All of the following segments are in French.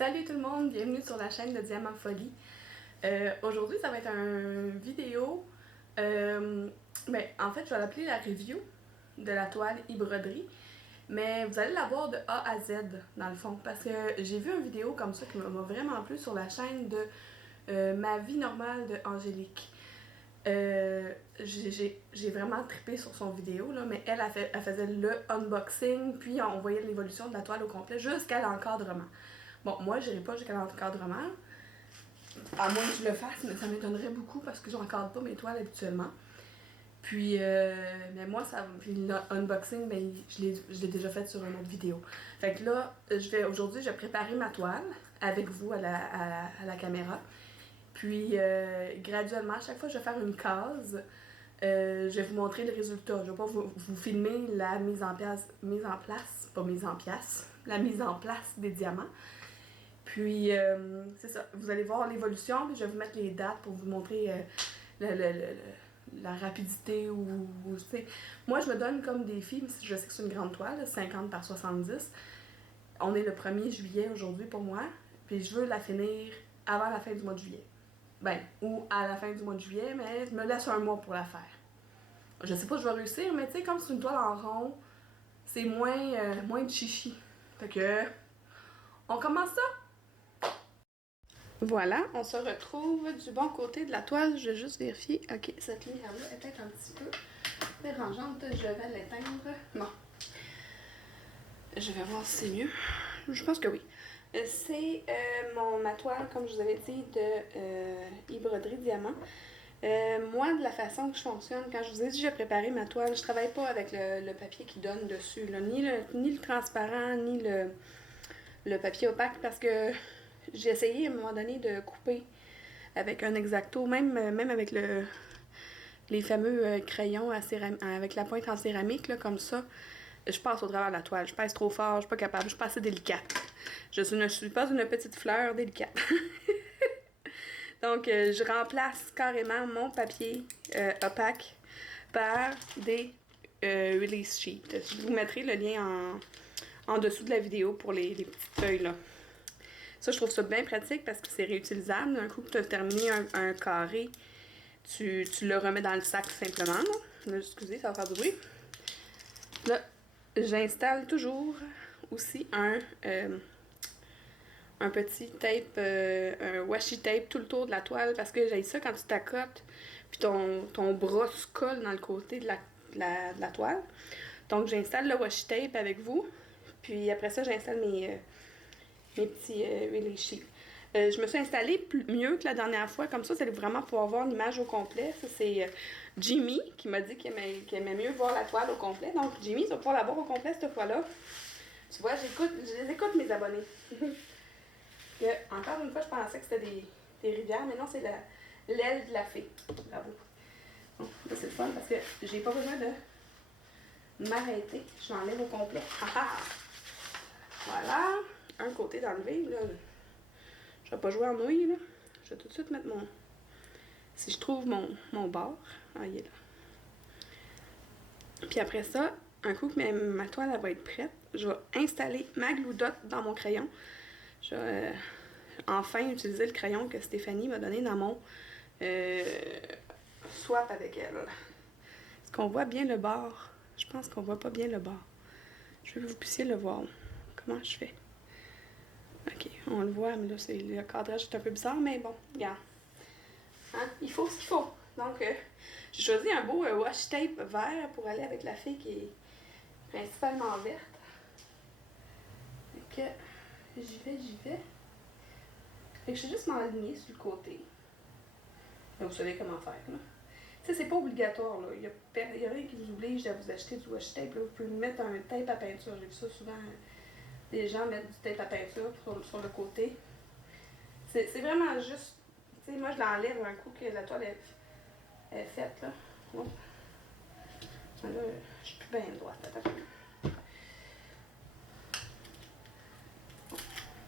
Salut tout le monde, bienvenue sur la chaîne de Diamant Folie. Aujourd'hui, ça va être une vidéo. En fait, je vais l'appeler la review de la toile e-broderie. Mais vous allez la voir de A à Z dans le fond. Parce que j'ai vu une vidéo comme ça qui m'a vraiment plu sur la chaîne de Ma vie normale de Angélique. J'ai vraiment trippé sur son vidéo, là, mais elle faisait le unboxing, puis on voyait l'évolution de la toile au complet jusqu'à l'encadrement. Bon, moi, j'irai pas jusqu'à l'encadrement, à moins que je le fasse, mais ça m'étonnerait beaucoup parce que j'encadre pas mes toiles habituellement. Puis, mais moi, puis l'unboxing, ben, je l'ai déjà fait sur une autre vidéo. Fait que là, aujourd'hui, je vais préparer ma toile avec vous à la caméra. Puis, graduellement, à chaque fois que je vais faire une case, je vais vous montrer le résultat. Je vais pas vous filmer la la mise en place des diamants. Puis, c'est ça, vous allez voir l'évolution, puis je vais vous mettre les dates pour vous montrer la rapidité moi, je me donne comme défi, je sais que c'est une grande toile, 50 par 70. On est le 1er juillet aujourd'hui pour moi, puis je veux la finir avant la fin du mois de juillet. Ben, ou à la fin du mois de juillet, mais je me laisse un mois pour la faire. Je sais pas si je vais réussir, mais tu sais, comme c'est une toile en rond, c'est moins de chichi. Fait que, on commence ça! Voilà, on se retrouve du bon côté de la toile. Je vais juste vérifier. Ok, cette lumière-là est peut-être un petit peu dérangeante. Je vais l'éteindre. Bon. Je vais voir si c'est mieux. Je pense que oui. C'est ma toile, comme je vous avais dit, de e-broderie diamant. Moi, de la façon que je fonctionne, quand je vous ai dit que j'ai préparé ma toile, je travaille pas avec le papier qui donne dessus, là, ni le transparent, ni le papier opaque, parce que j'ai essayé à un moment donné de couper avec un X-Acto, même avec les fameux crayons avec la pointe en céramique, là, comme ça. Je passe au travers de la toile. Je pèse trop fort, je suis pas capable, je suis pas assez délicate. Je suis pas une petite fleur délicate. Donc, je remplace carrément mon papier opaque par des release sheets. Je vous mettrai le lien en dessous de la vidéo pour les petites feuilles là. Ça, je trouve ça bien pratique parce que c'est réutilisable. D'un coup que tu as terminé un carré, tu le remets dans le sac simplement. Là, excusez, ça va faire du bruit. Là, j'installe toujours aussi un petit tape, un washi tape tout le tour de la toile parce que j'ai ça quand tu t'accotes puis ton bras se colle dans le côté de la toile. Donc, j'installe le washi tape avec vous. Puis après ça, j'installe mes petits release sheets. Je me suis installée mieux que la dernière fois. Comme ça, vous allez vraiment pouvoir voir l'image au complet. Ça, c'est Jimmy qui m'a dit qu'il aimait mieux voir la toile au complet. Donc, Jimmy, tu vas pouvoir la voir au complet cette fois-là. Tu vois, je les écoute, mes abonnés. Encore une fois, je pensais que c'était des rivières, mais non, c'est l'aile de la fée. Bravo. Bon, là, c'est le fun parce que j'ai pas besoin de m'arrêter. Je l'enlève au complet. Ah ah! Voilà. Un côté d'enlever, là. Je vais pas jouer en nouilles, là. Je vais tout de suite mettre mon... Si je trouve mon bord. Ah, il est là. Puis après ça, un coup que ma toile elle va être prête, je vais installer ma glue dot dans mon crayon. Je vais enfin utiliser le crayon que Stéphanie m'a donné dans mon swap avec elle. Est-ce qu'on voit bien le bord? Je pense qu'on voit pas bien le bord. Je veux que vous puissiez le voir. Comment je fais? Ok, on le voit, mais là, le cadrage est un peu bizarre, mais bon, regarde. Hein? Il faut ce qu'il faut. Donc, j'ai choisi un beau washi tape vert pour aller avec la fille qui est principalement verte. Fait que j'y vais. Fait que je vais juste m'aligner sur le côté. Mais vous savez comment faire, là. Tu sais, c'est pas obligatoire, là. Il y a rien qui vous oblige à vous acheter du washi tape, là. Vous pouvez mettre un tape à peinture. J'ai vu ça souvent. Les gens mettent du tape à peinture sur le côté. C'est vraiment juste... Tu sais, moi, je l'enlève un coup que la toile est faite, là. Oh. Là, je suis plus bien droite. Attends.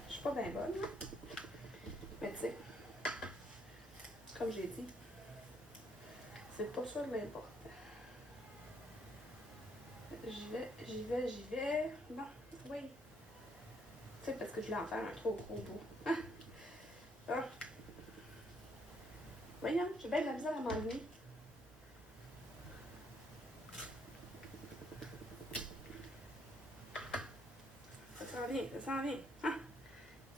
Je suis pas bien bonne, là. Mais tu sais, comme j'ai dit, c'est pas ça l'important. J'y vais. Bon, oui. sais, parce que je voulais en faire un trop gros bout. Ah! Ah! Voyons, j'ai bien de la misère à m'enlever. Ça s'en vient, ça s'en vient. Ah!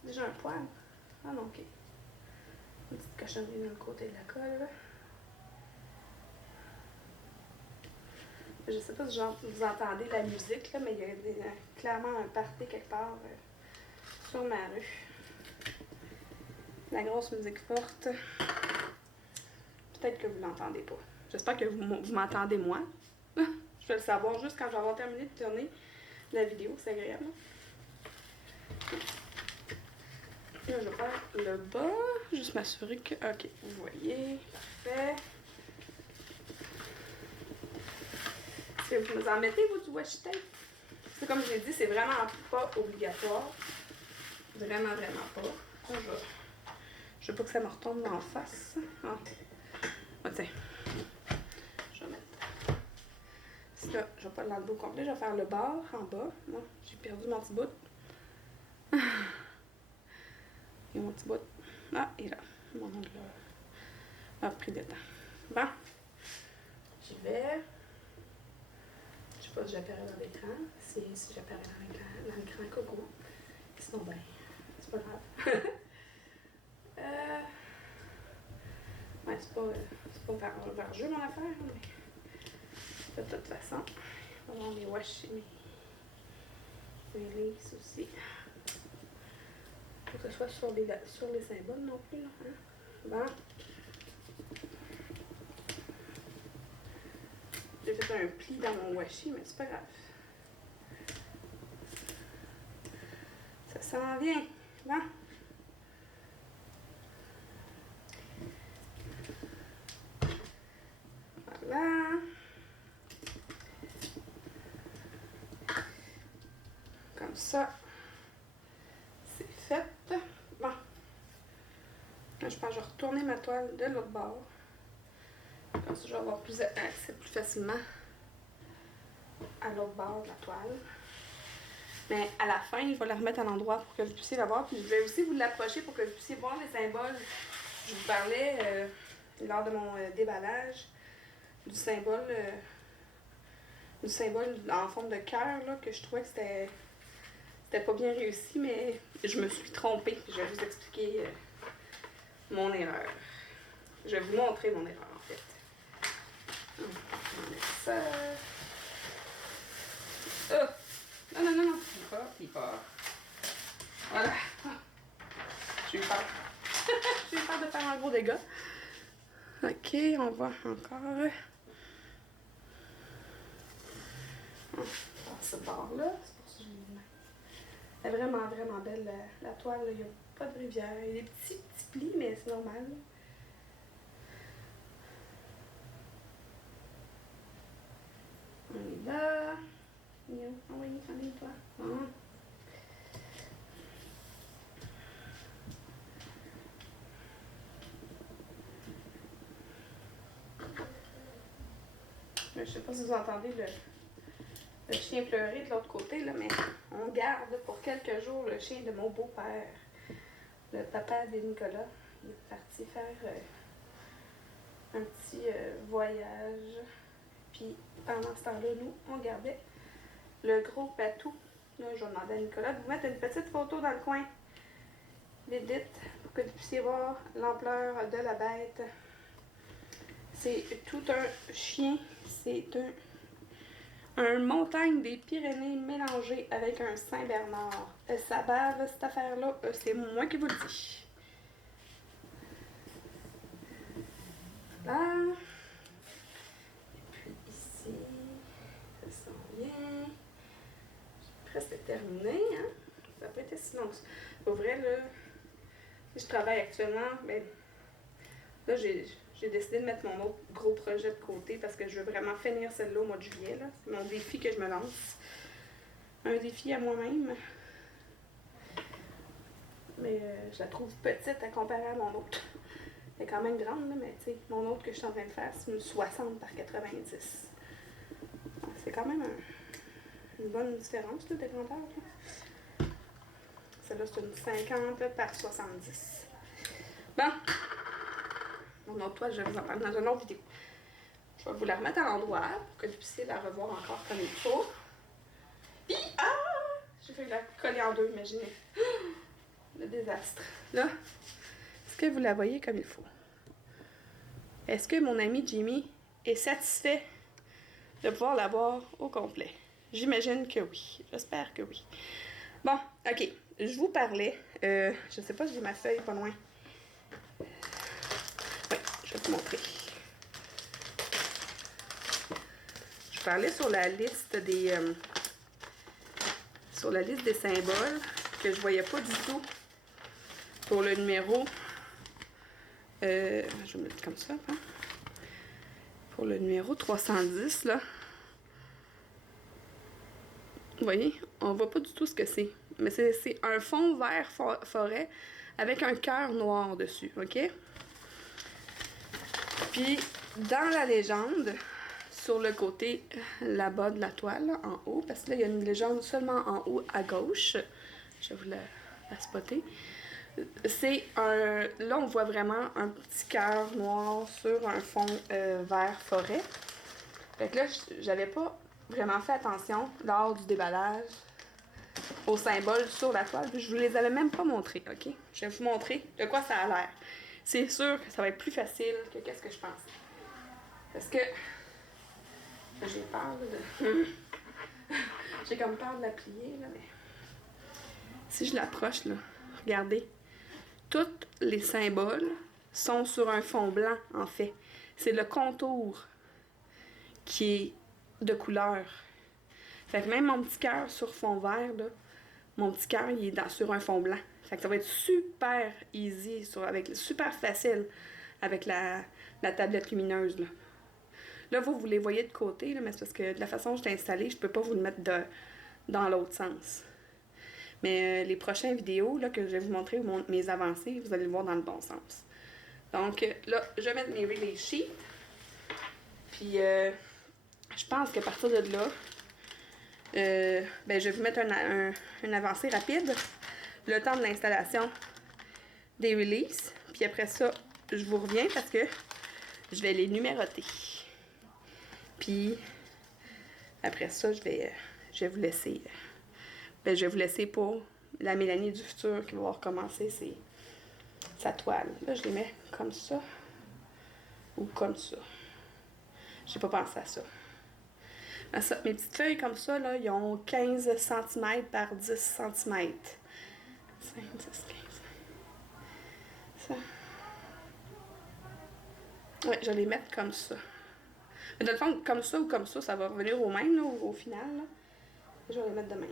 C'est déjà un poil. Ah non, ok. Une petite cochonnerie dans le côté de la colle, là. Je sais pas si vous entendez la musique, là, mais il y a clairement un party quelque part sur ma rue. La grosse musique forte. Peut-être que vous l'entendez pas. J'espère que vous m'entendez moi. Je vais le savoir juste quand je vais avoir terminé de tourner la vidéo, c'est agréable. Là, je vais faire le bas, juste m'assurer que... Ok, vous voyez, parfait. Est-ce que vous en mettez, vous, du washi tape? C'est comme je l'ai dit, c'est vraiment pas obligatoire. Vraiment, vraiment pas. Là, je veux pas que ça me retombe en face. Ah, tiens. Je vais mettre... Parce que je vais pas l'enlever au complet, je vais faire le bord en bas. Moi, j'ai perdu mon petit bout. Et mon petit bout. Ah, et là. Mon ongle a pris de temps. Bon. J'y vais. Je sais pas si j'apparais dans l'écran. Si j'apparais dans l'écran coco. Sinon, ben, c'est pas grave. Ouais, c'est pas vers jeu mon affaire, mais de toute façon, on va les washi mes lisses aussi. Faut que ce soit sur les symboles non plus, là. Hein? Bon. J'ai fait un pli dans mon washi, mais c'est pas grave. Ça s'en vient. Bon. Voilà. Comme ça. C'est fait. Bon. Là, je pense que je vais retourner ma toile de l'autre bord. Comme ça, je vais avoir plus accès plus facilement à l'autre bord de la toile. Mais à la fin, je vais la remettre à l'endroit pour que vous puissiez la voir. Puis je vais aussi vous l'approcher pour que vous puissiez voir les symboles. Je vous parlais lors de mon déballage du symbole en forme de cœur, là, que je trouvais que c'était pas bien réussi, mais je me suis trompée. Je vais vous expliquer mon erreur. Je vais vous montrer mon erreur, en fait. On va mettre ça. Oh! Non. Plie pas. Voilà. J'ai eu peur. J'ai eu peur de faire un gros dégât. Ok, on va encore. Par ce bord-là. C'est pour ça que j'ai mis. Elle est vraiment, vraiment belle, la toile. Il n'y a pas de rivière. Il y a des petits plis, mais c'est normal. On est là. Envoyez, toi. Hein? Je sais pas si vous entendez le chien pleurer de l'autre côté, là, mais on garde pour quelques jours le chien de mon beau-père, le papa de Nicolas. Il est parti faire un petit voyage. Puis pendant ce temps-là, nous, on gardait le gros patou. Là, je vais demander à Nicolas de vous mettre une petite photo dans le coin d'édite pour que vous puissiez voir l'ampleur de la bête. C'est tout un chien. C'est un montagne des Pyrénées mélangé avec un Saint-Bernard. Ça bave, cette affaire-là, c'est moi qui vous le dis. Là. Et puis ici, ça sent bien. C'est presque terminé, hein? Ça n'a pas été si long. Pour vrai, là, si je travaille actuellement, ben, là, j'ai décidé de mettre mon autre gros projet de côté parce que je veux vraiment finir celle-là au mois de juillet. C'est mon défi que je me lance. Un défi à moi-même. Mais je la trouve petite à comparer à mon autre. Elle est quand même grande, là, mais tu sais, mon autre que je suis en train de faire, c'est une 60 par 90. C'est quand même une bonne différence là, de grandeur. Là. celle-là, c'est une 50 par 70. Bon. Mon autre toile, je vais vous en parler dans une autre vidéo. Je vais vous la remettre à l'endroit pour que vous puissiez la revoir encore comme il faut. Puis, j'ai fait la coller en deux, imaginez. Le désastre. Là, est-ce que vous la voyez comme il faut? Est-ce que mon ami Jimmy est satisfait de pouvoir la voir au complet? J'imagine que oui. J'espère que oui. Bon, ok. Je vous parlais. Je sais pas si j'ai ma feuille pas loin. Oui, je vais vous montrer. Je parlais sur la liste des symboles que je voyais pas du tout pour le numéro. Je vais mettre comme ça. Hein? Pour le numéro 310, là. Vous voyez, on voit pas du tout ce que c'est. Mais c'est un fond vert forêt avec un cœur noir dessus, ok? Puis, dans la légende, sur le côté là-bas de la toile, là, en haut, parce que là, il y a une légende seulement en haut à gauche. Je vais vous la spotter. C'est un... Là, on voit vraiment un petit cœur noir sur un fond vert forêt. Fait que là, j'avais pas vraiment fait attention lors du déballage aux symboles sur la toile. Puis je vous les avais même pas montrés, ok? Je vais vous montrer de quoi ça a l'air. C'est sûr que ça va être plus facile que qu'est-ce que je pensais. Parce que j'ai peur de... j'ai comme peur de la plier, là, mais... Si je l'approche, là, regardez. Tous les symboles sont sur un fond blanc, en fait. C'est le contour qui est de couleur. Fait que même mon petit cœur sur fond vert, là, mon petit cœur, il est sur un fond blanc. Fait que ça va être super easy, super facile avec la tablette lumineuse, là. Là, vous les voyez de côté, là, mais c'est parce que de la façon dont je l'ai installé, je peux pas vous le mettre dans l'autre sens. Mais les prochaines vidéos là, que je vais vous montrer, mes avancées, vous allez le voir dans le bon sens. Donc là, je vais mettre mes release sheets. Puis je pense qu'à partir de là, je vais vous mettre une avancée rapide. Le temps de l'installation des releases. Puis après ça, je vous reviens parce que je vais les numéroter. Puis après ça, je vais vous laisser. Je vais vous laisser pour la Mélanie du futur qui va recommencer sa toile. Là, je les mets comme ça ou comme ça. J'ai pas pensé à ça. Mes petites feuilles comme ça, là, ils ont 15 cm par 10 cm. 5, 10, 15. Ça. Ouais, je vais les mettre comme ça. Mais de le fond, comme ça ou comme ça va revenir au même, là, au final. Là. Je vais les mettre de même.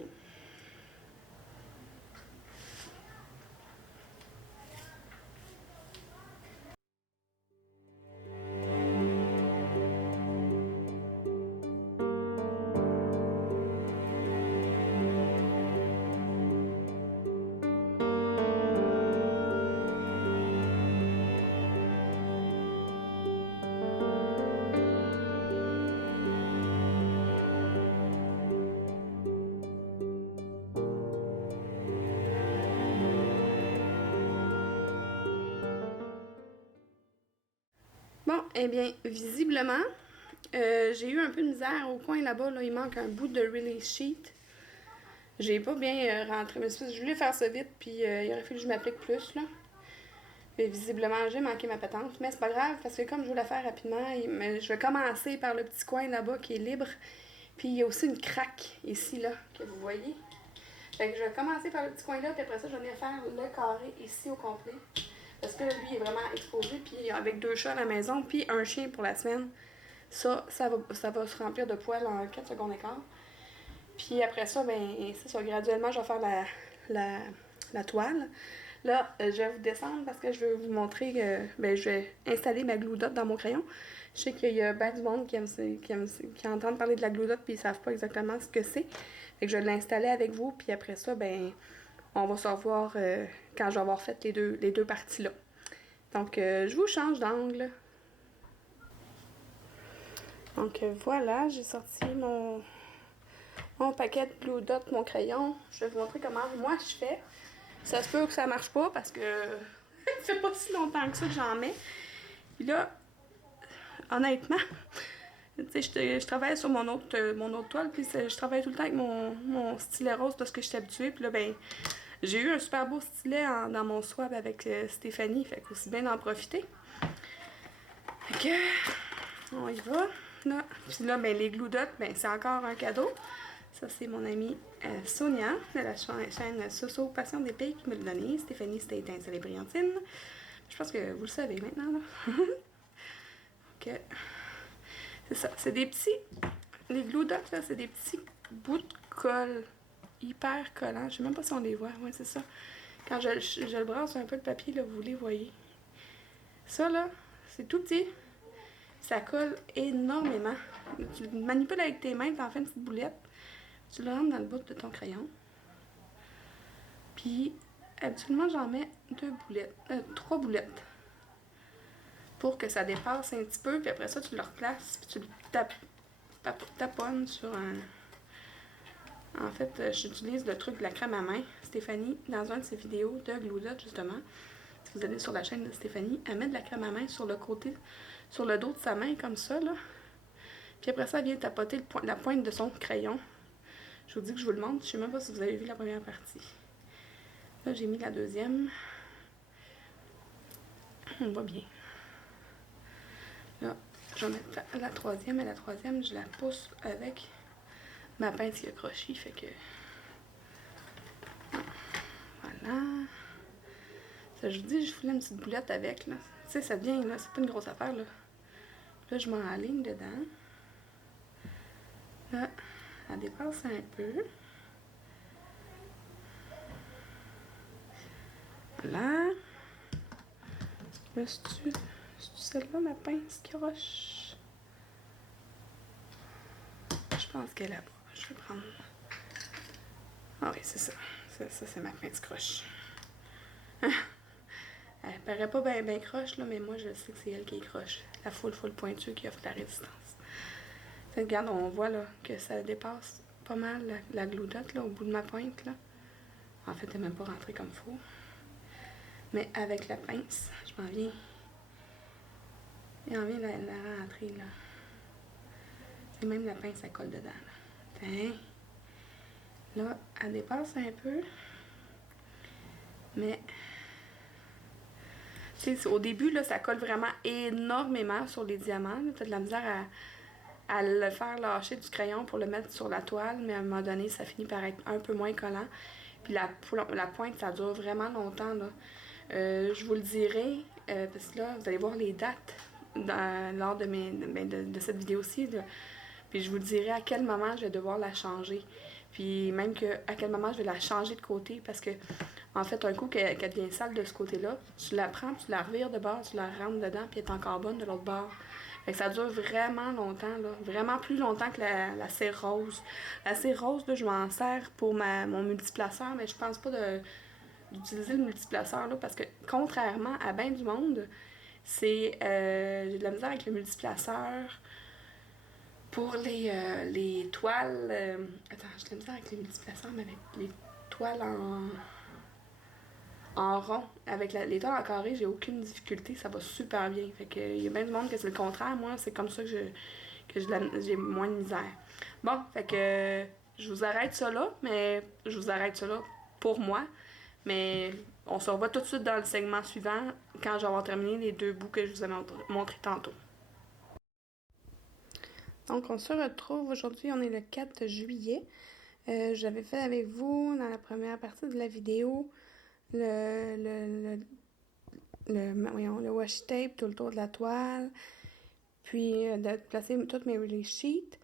Bon, eh bien, visiblement, j'ai eu un peu de misère au coin là-bas. Là, il manque un bout de release sheet. J'ai pas bien rentré. Mais je voulais faire ça vite, puis il aurait fallu que je m'applique plus. Là. Et visiblement, j'ai manqué ma patente. Mais c'est pas grave, parce que comme je veux la faire rapidement, je vais commencer par le petit coin là-bas qui est libre. Puis il y a aussi une craque ici, là, que vous voyez. Fait que je vais commencer par le petit coin là, puis après ça, je vais venir faire le carré ici au complet. Parce que lui, il est vraiment exposé, puis avec 2 chats à la maison, puis un chien pour la semaine, ça va se remplir de poils en 4 secondes et quart. Puis après ça, c'est ça, graduellement, je vais faire la toile. Là, je vais vous descendre parce que je vais vous montrer que je vais installer ma glue dot dans mon crayon. Je sais qu'il y a bien du monde qui entend parler de la glue dot puis ils savent pas exactement ce que c'est. Fait que je vais l'installer avec vous, puis après ça, on va se revoir quand je vais avoir fait les deux parties là. Donc, je vous change d'angle. Donc, voilà, j'ai sorti mon paquet de Blue Dot, mon crayon. Je vais vous montrer comment moi je fais. Ça se peut que ça marche pas parce que ça fait pas si longtemps que ça que j'en mets. Puis là, honnêtement, tu sais, je travaille sur mon autre toile, puis je travaille tout le temps avec mon stylet rose parce que je suis habituée. Puis là, ben, j'ai eu un super beau stylet dans mon swap avec Stéphanie, fait qu'aussi bien d'en profiter. Fait que, on y va. Là, puis là, ben, les glue dots, ben, c'est encore un cadeau. Ça, c'est mon amie Sonia de la chaîne Soso Passion des Pays qui me l'a donné. Stéphanie, c'était étincelle et brillantine. Je pense que vous le savez maintenant, là. Ok. C'est ça. C'est des petits. Les glue dots, là, c'est des petits bouts de colle hyper collants. Je sais même pas si on les voit. Ouais, c'est ça. Quand je le brasse un peu le papier, là, vous les voyez. Ça, là, c'est tout petit. Ça colle énormément. Tu le manipules avec tes mains, t'en fais une petite boulette. Tu le rentres dans le bout de ton crayon. Puis, habituellement, j'en mets 3 boulettes. Pour que ça dépasse un petit peu. Puis après ça, tu le replaces. Puis tu le taponnes sur un... En fait, j'utilise le truc de la crème à main. Stéphanie, dans un de ses vidéos de Glue Dot, justement, si vous allez sur la chaîne de Stéphanie, elle met de la crème à main sur le côté, sur le dos de sa main, comme ça, là. Puis après ça, elle vient tapoter la pointe de son crayon. Je vous dis que je vous le montre. Je sais même pas si vous avez vu la première partie. Là, j'ai mis la deuxième. On voit bien. Là, je vais mettre la troisième. Et la troisième, je la pousse avec ma pince qui a croché. Fait que... Voilà. Ça, je vous dis, je voulais une petite boulette avec, là. Tu sais, ça vient, là. C'est pas une grosse affaire, là. Là, je m'enligne dedans. Là, elle dépasse un peu. Voilà. Là, c'est-tu celle-là, ma pince qui roche? Je pense qu'elle est là-bas. Je vais prendre... Ah oui, c'est ça. Ça, c'est ma pince croche. Elle paraît pas bien croche, là, mais moi, je sais que c'est elle qui est croche. La full pointue qui offre la résistance. Regarde, on voit là que ça dépasse pas mal la glue dot, là, au bout de ma pointe, là. En fait, elle n'est même pas rentrée comme il faut. Mais avec la pince, je m'en viens. J'en viens la rentrer, là. C'est même la pince, elle colle dedans, là. Tiens. Là, elle dépasse un peu. Mais... au début, là, ça colle vraiment énormément sur les diamants. Tu as de la misère à le faire lâcher du crayon pour le mettre sur la toile, mais à un moment donné, ça finit par être un peu moins collant. Puis la pointe, ça dure vraiment longtemps, là. Je vous le dirai, parce que là, vous allez voir les dates lors de cette vidéo-ci. Puis je vous dirai à quel moment je vais devoir la changer. Puis même à quel moment je vais la changer de côté, parce que en fait, un coup qu'elle devient sale de ce côté-là, tu la prends, tu la revires de bord, tu la rentres dedans, puis elle est encore bonne de l'autre bord. Fait que ça dure vraiment longtemps, là. Vraiment plus longtemps que la cire rose. La cire rose, là, je m'en sers pour mon multiplaceur, mais je pense pas d'utiliser le multiplaceur, là, parce que contrairement à bien du monde, j'ai de la misère avec le multiplaceur pour les toiles. Attends, j'ai de la misère avec les multiplaceurs, mais avec les toiles en rond. Avec les toiles en carré, j'ai aucune difficulté, ça va super bien. Fait que il y a bien du monde que c'est le contraire. Moi, c'est comme ça que j'ai moins de misère. Bon, fait que je vous arrête ça là, mais je vous arrête ça là pour moi. Mais on se revoit tout de suite dans le segment suivant quand je vais avoir terminé les 2 bouts que je vous ai montré tantôt. Donc, on se retrouve aujourd'hui, on est le 4 juillet. J'avais fait avec vous dans la première partie de la vidéo le washi tape tout le tour de la toile, puis de placer toutes mes release sheets.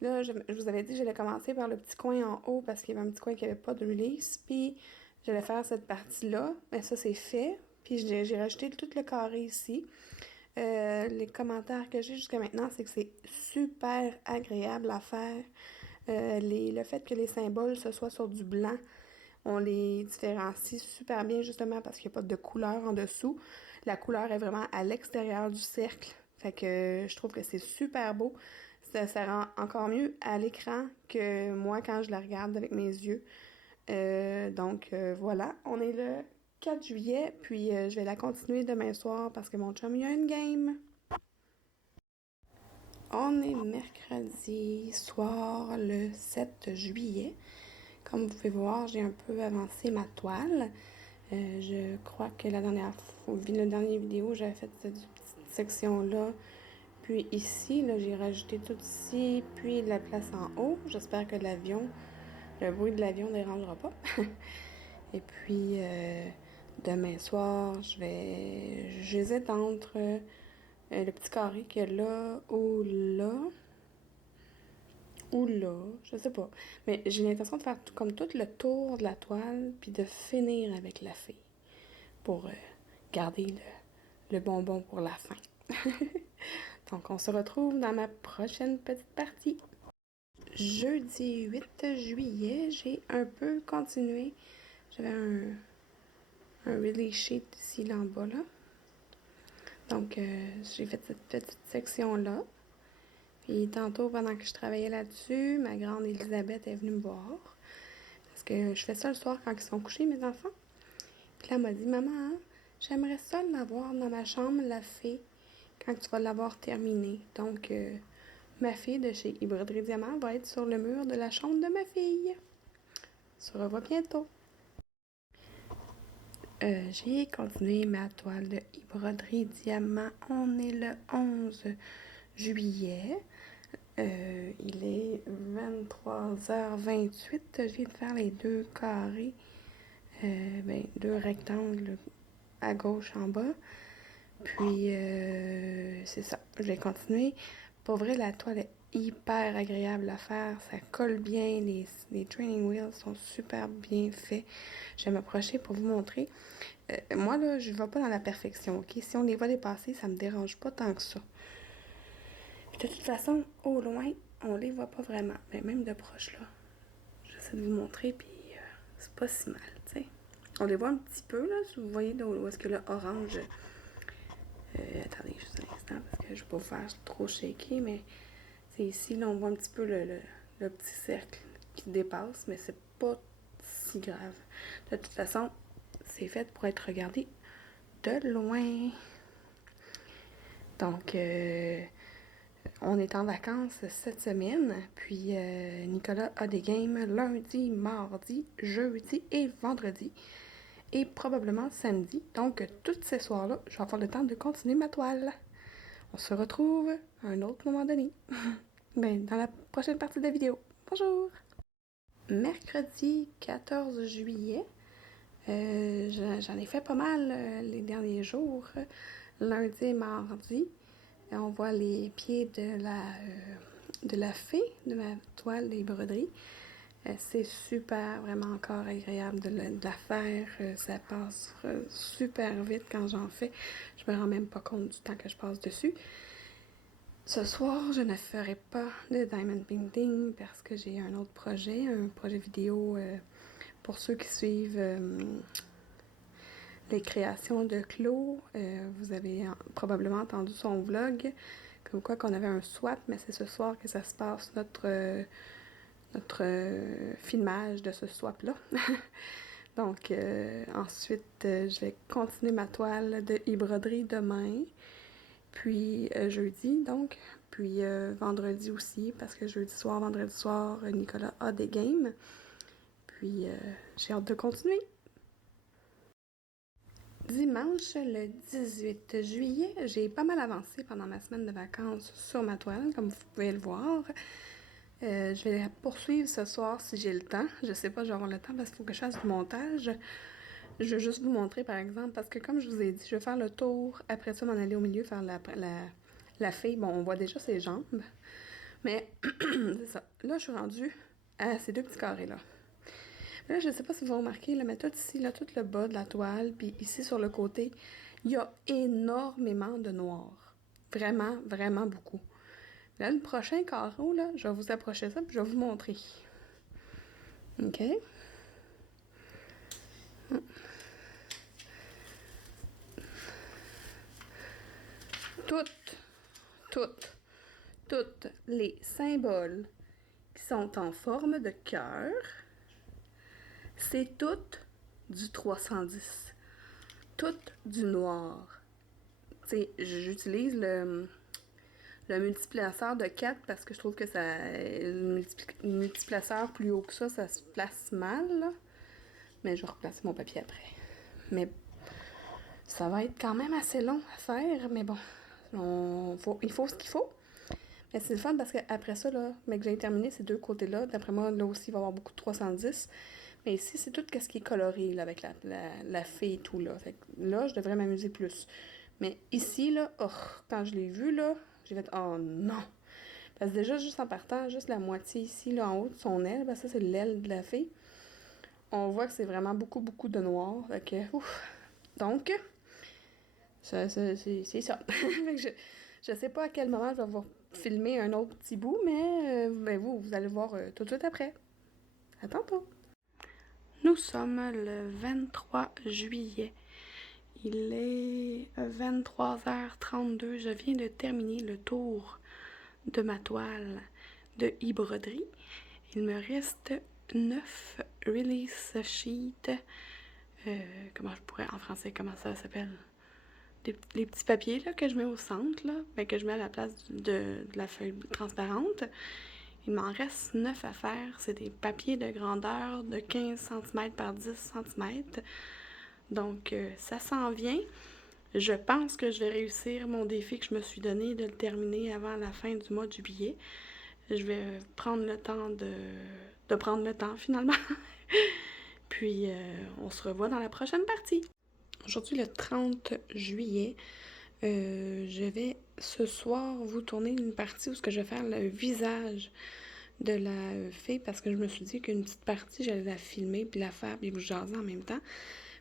Là, je vous avais dit que j'allais commencer par le petit coin en haut parce qu'il y avait un petit coin qui n'avait pas de release, puis j'allais faire cette partie-là, mais ça c'est fait, puis j'ai rajouté tout le carré ici. Les commentaires que j'ai jusqu'à maintenant, c'est que c'est super agréable à faire. Le fait que les symboles ce soit sur du blanc, on les différencie super bien justement parce qu'il n'y a pas de couleur en dessous. La couleur est vraiment à l'extérieur du cercle. Fait que je trouve que c'est super beau. Ça rend encore mieux à l'écran que moi quand je la regarde avec mes yeux. Voilà, on est le 4 juillet, puis je vais la continuer demain soir parce que mon chum, il a une game. On est mercredi soir, le 7 juillet. Comme vous pouvez voir, j'ai un peu avancé ma toile. Je crois que la dernière vidéo, j'avais fait cette petite section-là. Puis ici, là, j'ai rajouté tout ici, puis la place en haut. J'espère que le bruit de l'avion ne dérangera pas. Et puis, demain soir, j'hésite entre le petit carré qu'il y a là ou là. Ou là, je sais pas. Mais j'ai l'intention de faire comme tout le tour de la toile, puis de finir avec la fille. Pour garder le bonbon pour la fin. Donc, on se retrouve dans ma prochaine petite partie. Jeudi 8 juillet, j'ai un peu continué. J'avais un release sheet ici, là en bas, là. Donc, j'ai fait cette petite section-là. Puis, tantôt, pendant que je travaillais là-dessus, ma grande Elisabeth est venue me voir. Parce que je fais ça le soir quand ils sont couchés, mes enfants. Puis là, elle m'a dit, maman, j'aimerais ça l'avoir dans ma chambre, la fée, quand tu vas l'avoir terminée. Donc, ma fille de chez Broderie Diamant va être sur le mur de la chambre de ma fille. On se revoit bientôt. J'ai continué ma toile de Broderie Diamant. On est le 11 juillet. Il est 23h28. Je viens de faire les deux carrés. Deux rectangles à gauche en bas. Puis, c'est ça. Je vais continuer. Pour vrai, la toile est hyper agréable à faire. Ça colle bien. Les training wheels sont super bien faits. Je vais m'approcher pour vous montrer. Moi, là, je ne vais pas dans la perfection, OK? Si on les voit dépasser, ça me dérange pas tant que ça. Puis, de toute façon, au loin, on les voit pas vraiment. Mais même de proche, là, j'essaie de vous montrer, puis c'est pas si mal, tu sais. On les voit un petit peu, là, si vous voyez là, où est-ce que le orange... attendez juste un instant, parce que je ne vais pas vous faire trop shaker, mais c'est ici, là, on voit un petit peu le petit cercle qui dépasse, mais c'est pas si grave. De toute façon, c'est fait pour être regardé de loin. Donc, on est en vacances cette semaine, puis Nicolas a des games lundi, mardi, jeudi et vendredi, et probablement samedi. Donc, tous ces soirs-là, je vais avoir le temps de continuer ma toile. On se retrouve à un autre moment donné. Dans la prochaine partie de la vidéo. Bonjour! Mercredi 14 juillet. J'en ai fait pas mal les derniers jours. Lundi et mardi. On voit les pieds de la fée de ma toile des broderies. C'est super, vraiment encore agréable de la faire. Ça passe super vite quand j'en fais. Je me rends même pas compte du temps que je passe dessus. Ce soir, je ne ferai pas de Diamond Painting parce que j'ai un autre projet, un projet vidéo pour ceux qui suivent les créations de Claude. Vous avez probablement entendu son vlog, comme quoi qu'on avait un swap, mais c'est ce soir que ça se passe, notre filmage de ce swap-là. Donc, ensuite, je vais continuer ma toile de e-broderie demain. Puis jeudi, donc. Puis vendredi aussi, parce que jeudi soir, vendredi soir, Nicolas a des games. Puis j'ai hâte de continuer. Dimanche, le 18 juillet, j'ai pas mal avancé pendant ma semaine de vacances sur ma toile, comme vous pouvez le voir. Je vais la poursuivre ce soir si j'ai le temps. Je sais pas, je vais avoir le temps parce qu'il faut que je fasse du montage. Je vais juste vous montrer, par exemple, parce que comme je vous ai dit, je vais faire le tour, après ça, m'en aller au milieu, faire la fille. Bon, on voit déjà ses jambes, mais c'est ça. Là, je suis rendue à ces deux petits carrés-là. Là, je sais pas si vous remarquez, là, mais tout ici, là, tout le bas de la toile, puis ici, sur le côté, il y a énormément de noir. Vraiment, vraiment beaucoup. Là, le prochain carreau, là, je vais vous approcher ça, puis je vais vous montrer. OK? Toutes les symboles qui sont en forme de cœur, C'est tout du 310. Tout du noir. T'sais, j'utilise le multiplaceur de 4 parce que je trouve que ça. Le multiplaceur plus haut que ça se place mal, là. Mais je vais replacer mon papier après. Mais ça va être quand même assez long à faire, mais bon, il faut ce qu'il faut. Mais c'est le fun parce qu'après ça, là, mais que j'ai terminé ces deux côtés-là, d'après moi, là aussi, il va y avoir beaucoup de 310. Mais ici, c'est tout ce qui est coloré, là, avec la fée et tout, là. Fait que là, je devrais m'amuser plus. Mais ici, là, oh, quand je l'ai vu, là, j'ai fait, oh non! Parce que déjà, juste en partant, juste la moitié ici, là, en haut de son aile, ben ça, c'est l'aile de la fée. On voit que c'est vraiment beaucoup, beaucoup de noir. Fait que, ouf! Donc, c'est ça. je sais pas à quel moment je vais vous filmer un autre petit bout, mais ben vous allez voir tout de suite après. À tantôt! Nous sommes le 23 juillet. Il est 23h32. Je viens de terminer le tour de ma toile de e-broderie. Il me reste 9 release sheets. Comment je pourrais, en français, comment ça s'appelle? Les petits papiers là, que je mets au centre, là, mais que je mets à la place de la feuille transparente. Il m'en reste 9 à faire. C'est des papiers de grandeur de 15 cm par 10 cm. Donc, ça s'en vient. Je pense que je vais réussir mon défi que je me suis donné de le terminer avant la fin du mois de juillet. Je vais prendre le temps de prendre le temps, finalement. Puis, on se revoit dans la prochaine partie. Aujourd'hui, le 30 juillet, je vais ce soir vous tourner une partie où je vais faire le visage de la fée parce que je me suis dit qu'une petite partie, j'allais la filmer puis la faire puis vous jaser en même temps.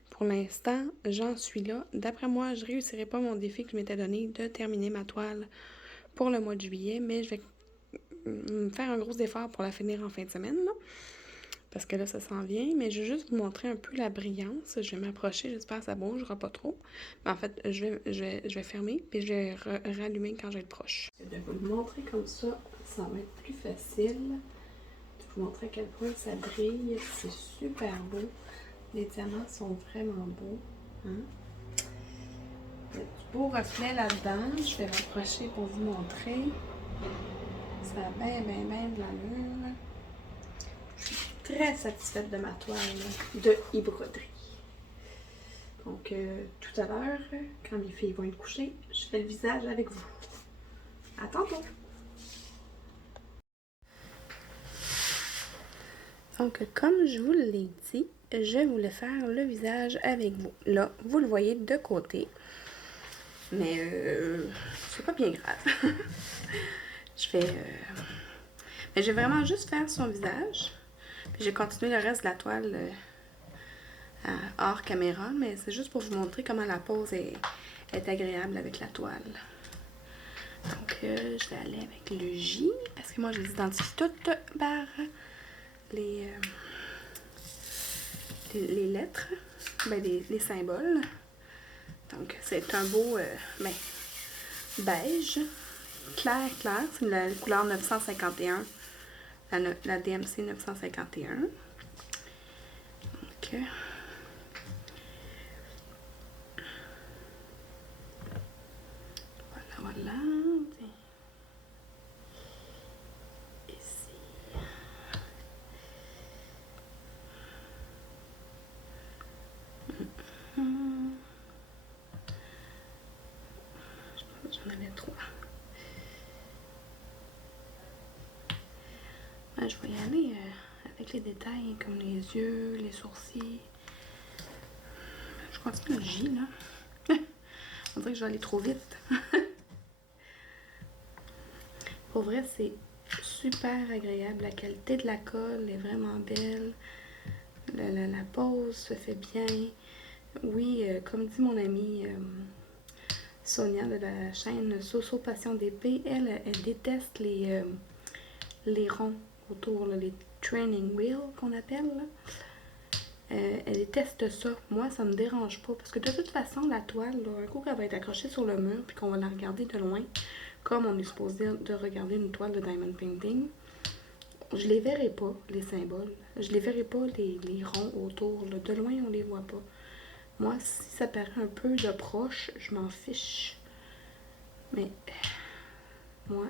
Pour l'instant, j'en suis là. D'après moi, je réussirai pas mon défi que je m'étais donné de terminer ma toile pour le mois de juillet, mais je vais me faire un gros effort pour la finir en fin de semaine, là. Parce que là, ça s'en vient. Mais je vais juste vous montrer un peu la brillance. Je vais m'approcher. J'espère que ça bougera pas trop. Mais en fait, je vais fermer. Puis je vais rallumer quand je vais être proche. Je vais vous le montrer comme ça. Ça va être plus facile. Je vais vous montrer à quel point ça brille. C'est super beau. Les diamants sont vraiment beaux. Hein? Il y a du beau reflet là-dedans. Je vais m'approcher pour vous montrer. Ça a bien de l'allure. Très satisfaite de ma toile de e-broderie. Donc, tout à l'heure, quand mes filles vont être couchées, je fais le visage avec vous. À tantôt! Donc, comme je vous l'ai dit, je voulais faire le visage avec vous. Là, vous le voyez de côté. Mais, c'est pas bien grave. Mais je vais vraiment juste faire son visage. Puis j'ai continué le reste de la toile hors caméra, mais c'est juste pour vous montrer comment la pose est agréable avec la toile. Donc, je vais aller avec le J, parce que moi, je les identifie toutes par les lettres, ben, les symboles. Donc, c'est un beau beige, clair, c'est la couleur 951. La DMC 951. Donc, voilà. Ici. J'en avais 3. Je vais y aller avec les détails comme les yeux, les sourcils. Je continue le J, là. On dirait que je vais aller trop vite. Pour vrai, c'est super agréable. La qualité de la colle est vraiment belle. La pose se fait bien. Oui, comme dit mon amie Sonia de la chaîne Soso Passion d'épée, elle déteste les ronds autour, là, les training wheels qu'on appelle. Là. Elle déteste ça. Moi, ça me dérange pas. Parce que de toute façon, la toile, là, un coup qu'elle va être accrochée sur le mur puis qu'on va la regarder de loin, comme on est supposé de regarder une toile de diamond painting, je les verrai pas, les symboles. Je les verrai pas, les ronds autour. Là. De loin, on les voit pas. Moi, si ça paraît un peu de proche, je m'en fiche. Mais moi,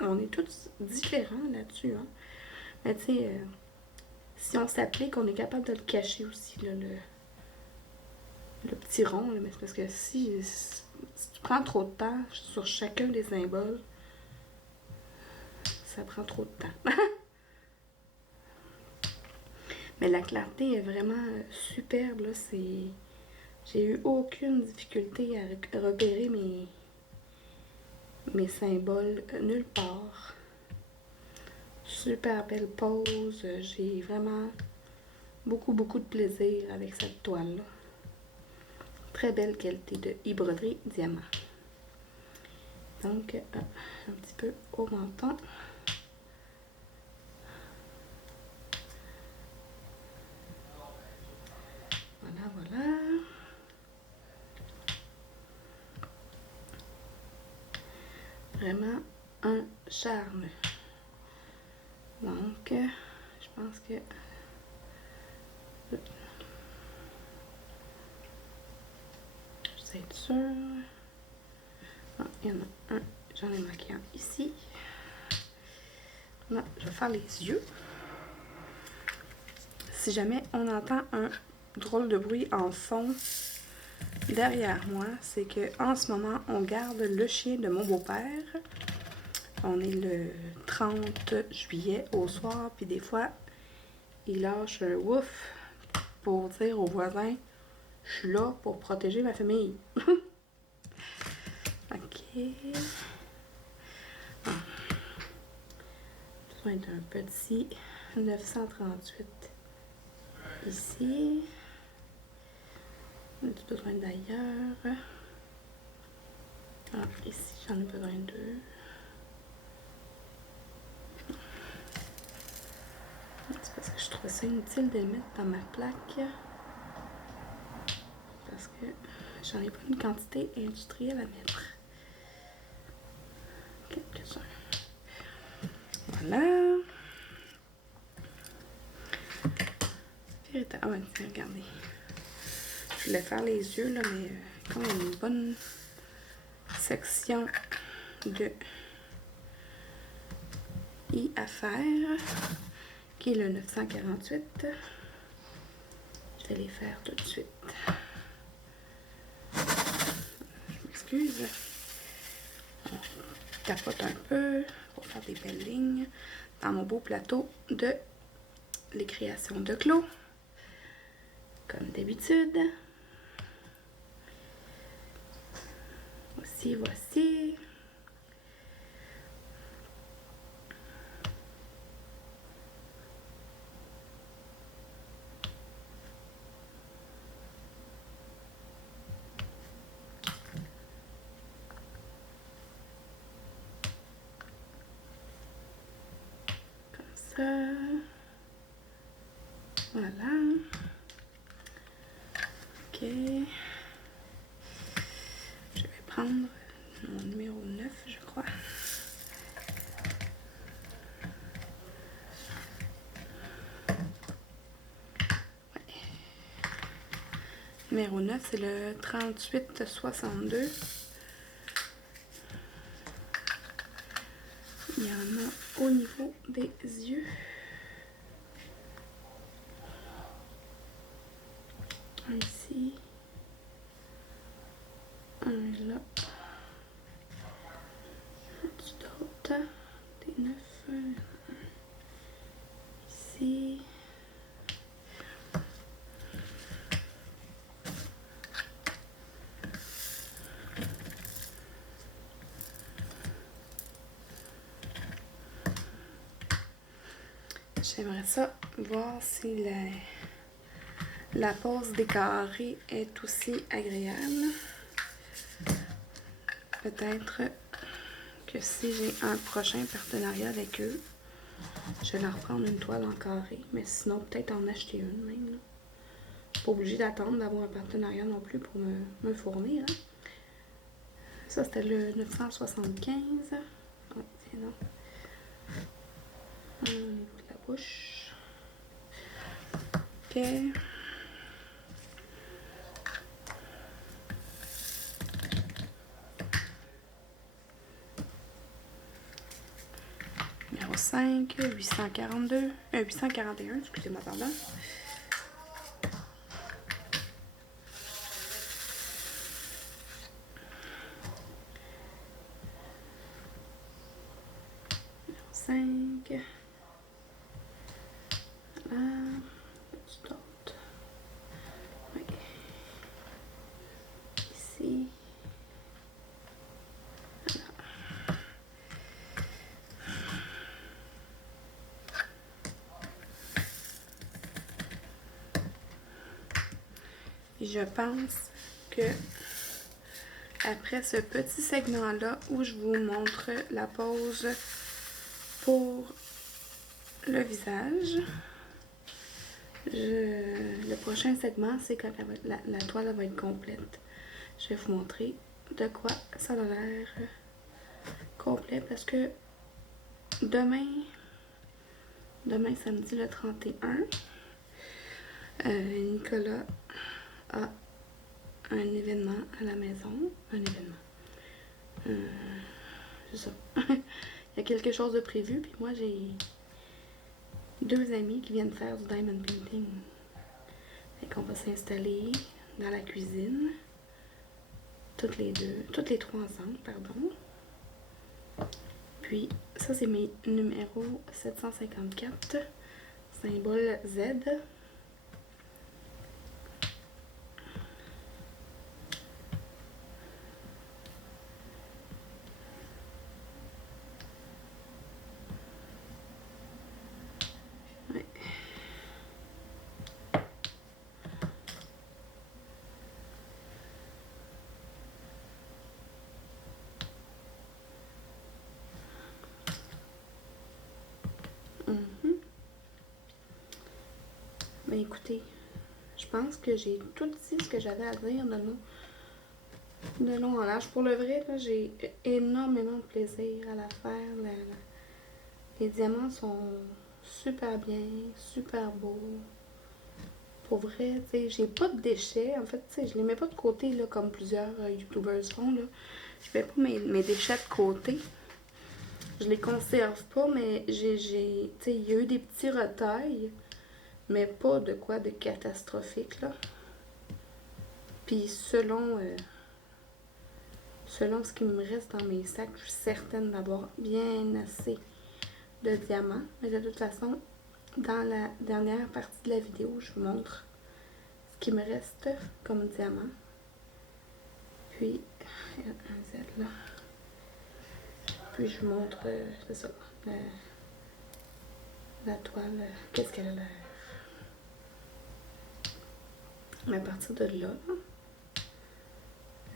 on est tous différents là-dessus. Hein? Mais tu sais, si on s'applique, on est capable de le cacher aussi, là, le petit rond. Là, mais c'est parce que si tu prends trop de temps sur chacun des symboles, ça prend trop de temps. Mais la clarté est vraiment superbe. Là, j'ai eu aucune difficulté à repérer mes symboles nulle part. Super belle pose. J'ai vraiment beaucoup de plaisir avec cette toile-là. Très belle qualité de broderie diamant. Donc, un petit peu au menton. Voilà. Vraiment un charme. Donc, je pense que je vais être sûre. Ah, il y en a un, j'en ai marqué un ici. Là, je vais faire les yeux. Si jamais on entend un drôle de bruit en fond derrière moi, c'est que en ce moment, on garde le chien de mon beau-père. On est le 30 juillet au soir, puis des fois, il lâche un ouf pour dire aux voisins, je suis là pour protéger ma famille. Ok. Ah. Besoin d'un petit 938 ici. On a besoin d'ailleurs. Ah, ici, j'en ai besoin de deux. C'est parce que je trouvais ça inutile de le mettre dans ma plaque. Parce que j'en ai pas une quantité industrielle à mettre. Quelques-uns. Voilà. Ah ouais, tiens, regardez. Je voulais faire les yeux, là, mais comme il y a une bonne section de I à faire, qui est le 948, je vais les faire tout de suite. Je m'excuse. On tapote un peu pour faire des belles lignes dans mon beau plateau de les créations de Clos. Comme d'habitude. Voici. Comme ça. Voilà. Ok. Je vais prendre mon numéro 9, je crois. Ouais. Numéro 9, c'est le 3862. Il y en a au niveau des yeux. Un ici. Un là. Un petit d'autre. Des 9. Ici. J'aimerais ça voir si la pose des carrés est aussi agréable. Peut-être que si j'ai un prochain partenariat avec eux, je vais leur prendre une toile en carré, mais sinon peut-être en acheter une même. Là. Pas obligé d'attendre d'avoir un partenariat non plus pour me fournir. Hein. Ça, c'était le 975. Oh, tiens, non. Au niveau de la bouche. Ok. Numéro 5, 842, 841, excusez-moi, pardon. Numéro 5. Voilà. Petit autre. Oui. Ici. Et je pense que après ce petit segment-là où je vous montre la pose pour le visage, le prochain segment, c'est quand la toile va être complète. Je vais vous montrer de quoi ça a l'air complet parce que demain samedi le 31, Nicolas a un événement à la maison. Un événement. C'est ça. Il y a quelque chose de prévu, puis moi j'ai 2 amis qui viennent faire du diamond painting. Fait qu'on va s'installer dans la cuisine. Toutes les 3 ensemble, pardon. Puis, ça c'est mes numéros 754, symbole Z. Ouais. Mais écoutez, je pense que j'ai tout dit ce que j'avais à dire de long en large. Pour le vrai, là, j'ai énormément de plaisir à la faire. Les diamants sont super bien, super beaux. Pour vrai, tu sais, j'ai pas de déchets. En fait, tu sais, je les mets pas de côté, là, comme plusieurs youtubeurs font, là. Je mets pas mes déchets de côté. Je les conserve pas, mais tu sais, il y a eu des petits retails, mais pas de quoi de catastrophique, là. Puis selon ce qui me reste dans mes sacs, je suis certaine d'avoir bien assez de diamants. Mais de toute façon, dans la dernière partie de la vidéo, je vous montre ce qui me reste comme diamant. Puis, il y a un Z là. Puis je vous montre, c'est ça, la toile, qu'est-ce qu'elle a l'air. Mais à partir de là,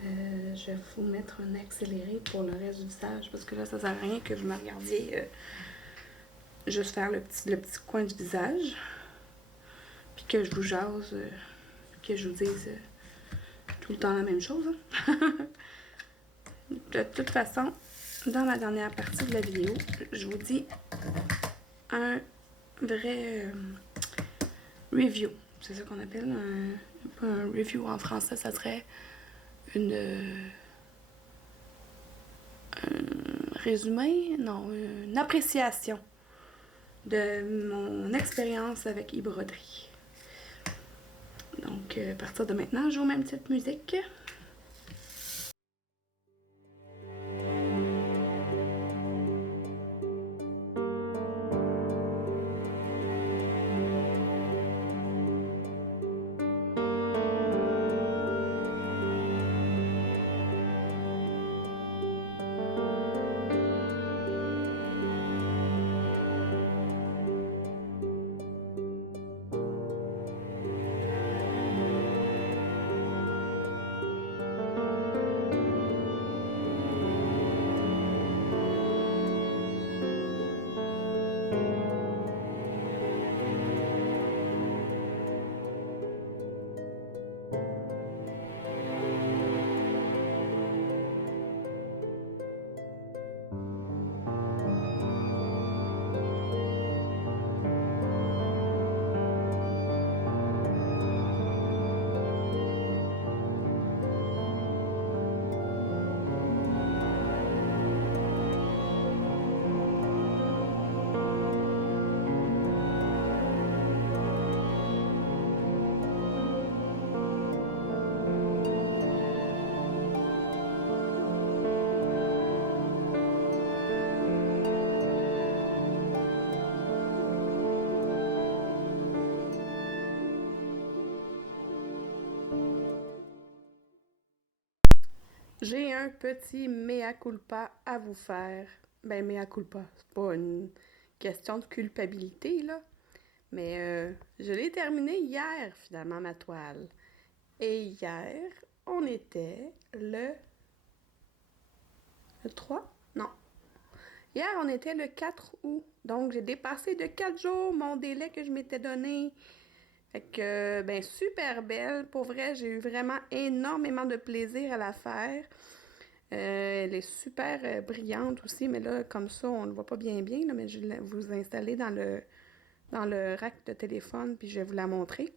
je vais vous mettre un accéléré pour le reste du visage parce que là, ça sert à rien que vous me regardiez juste faire le petit coin du visage. Puis que je vous jase, que je vous dise tout le temps la même chose. Hein. De toute façon, dans la dernière partie de la vidéo, je vous dis un vrai review. C'est ça qu'on appelle un review en français, ça serait un résumé, non, une appréciation de mon expérience avec e-broderie. Donc, à partir de maintenant, je vous mets une petite musique. J'ai un petit mea culpa à vous faire. Ben, mea culpa, c'est pas une question de culpabilité, là. Mais je l'ai terminé hier, finalement, ma toile. Et hier, on était le 3? Non. Hier, on était le 4 août. Donc, j'ai dépassé de 4 jours mon délai que je m'étais donné. Fait que, ben, super belle. Pour vrai, j'ai eu vraiment énormément de plaisir à la faire. Elle est super brillante aussi, mais là, comme ça, on ne voit pas bien bien, là, mais je vais vous installer dans le rack de téléphone, puis je vais vous la montrer.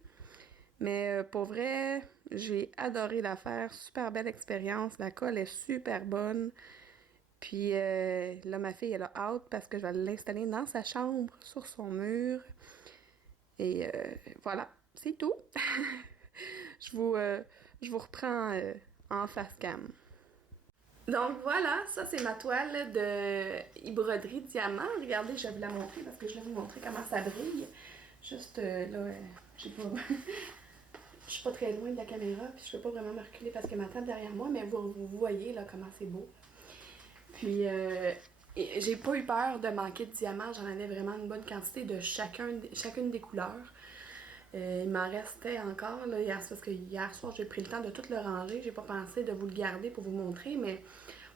Mais pour vrai, j'ai adoré la faire. Super belle expérience. La colle est super bonne. Puis là, ma fille, elle a hâte parce que je vais l'installer dans sa chambre, sur son mur. Et voilà, c'est tout. je vous, euh, je vous reprends en face cam. Donc voilà, ça c'est ma toile de broderie diamant. Regardez, je vais vous la montrer parce que je vais vous montrer comment ça brille. Juste là, j'ai pas... je suis pas très loin de la caméra, puis je peux pas vraiment me reculer parce que ma table derrière moi, mais vous voyez là comment c'est beau. Puis j'ai pas eu peur de manquer de diamants, j'en avais vraiment une bonne quantité de chacune des couleurs. Il m'en restait encore là, hier, parce que hier soir j'ai pris le temps de tout le ranger. J'ai pas pensé de vous le garder pour vous montrer, mais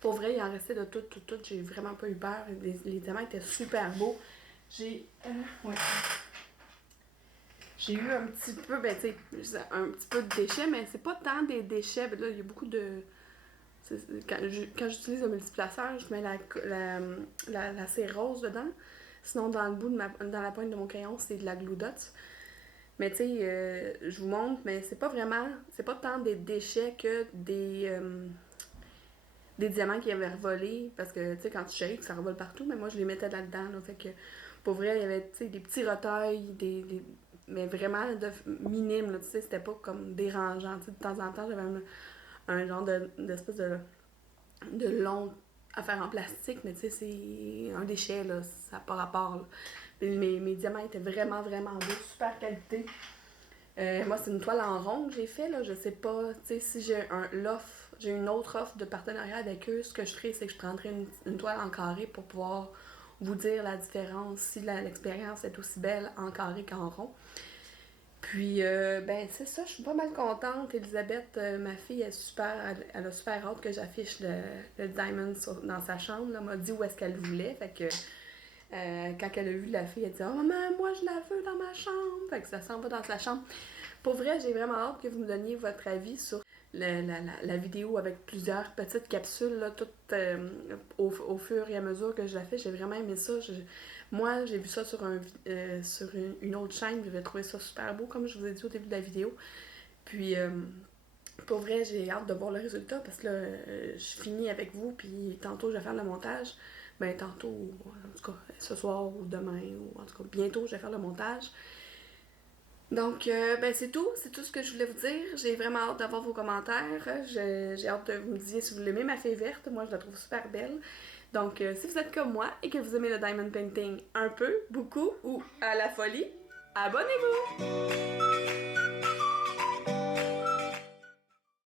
pour vrai, il en restait de tout. J'ai vraiment pas eu peur. Les diamants étaient super beaux. Ouais. J'ai eu un petit peu, ben tu sais, un petit peu de déchets, mais c'est pas tant des déchets. Là, il y a beaucoup de. Quand j'utilise le multiplaceur, je mets la cire rose dedans. Sinon, dans le bout dans la pointe de mon crayon, c'est de la glue dots. Mais tu sais, je vous montre, mais c'est pas tant des déchets que des diamants qui avaient revolé. Parce que tu sais, quand tu shakes, ça revole partout, mais moi je les mettais là-dedans. Là, fait que pour vrai, il y avait des petits retails, mais vraiment minimes. Tu sais, c'était pas comme dérangeant. T'sais, de temps en temps, j'avais un genre d'espèce de long affaire en plastique, mais tu sais, c'est un déchet, là, ça n'a pas rapport. Là. Mes diamants étaient vraiment, vraiment beaux, super qualité. Moi, c'est une toile en rond que j'ai fait, là, je sais pas, tu sais, si j'ai une autre offre de partenariat avec eux, ce que je ferais, c'est que je prendrais une toile en carré pour pouvoir vous dire la différence, si l'expérience est aussi belle en carré qu'en rond. Puis, ben, c'est ça, je suis pas mal contente. Elisabeth, ma fille, elle a super hâte que j'affiche le diamond dans sa chambre. Elle m'a dit où est-ce qu'elle voulait. Fait que, quand elle a vu la fille, elle dit: Oh maman, moi je la veux dans ma chambre. Fait que ça s'en va dans sa chambre. Pour vrai, j'ai vraiment hâte que vous me donniez votre avis sur la vidéo avec plusieurs petites capsules, là, toutes au fur et à mesure que je la fais. J'ai vraiment aimé ça. Moi, j'ai vu ça sur une autre chaîne, j'avais trouvé ça super beau, comme je vous ai dit au début de la vidéo. Puis, pour vrai, j'ai hâte de voir le résultat parce que là, je finis avec vous, puis tantôt, je vais faire le montage. Ben, tantôt, en tout cas, ce soir ou demain, ou en tout cas, bientôt, je vais faire le montage. Donc, ben c'est tout ce que je voulais vous dire. J'ai vraiment hâte d'avoir vos commentaires. J'ai hâte de vous me dire si vous l'aimez, ma fée verte. Moi, je la trouve super belle. Donc, si vous êtes comme moi et que vous aimez le diamond painting un peu, beaucoup ou à la folie, abonnez-vous!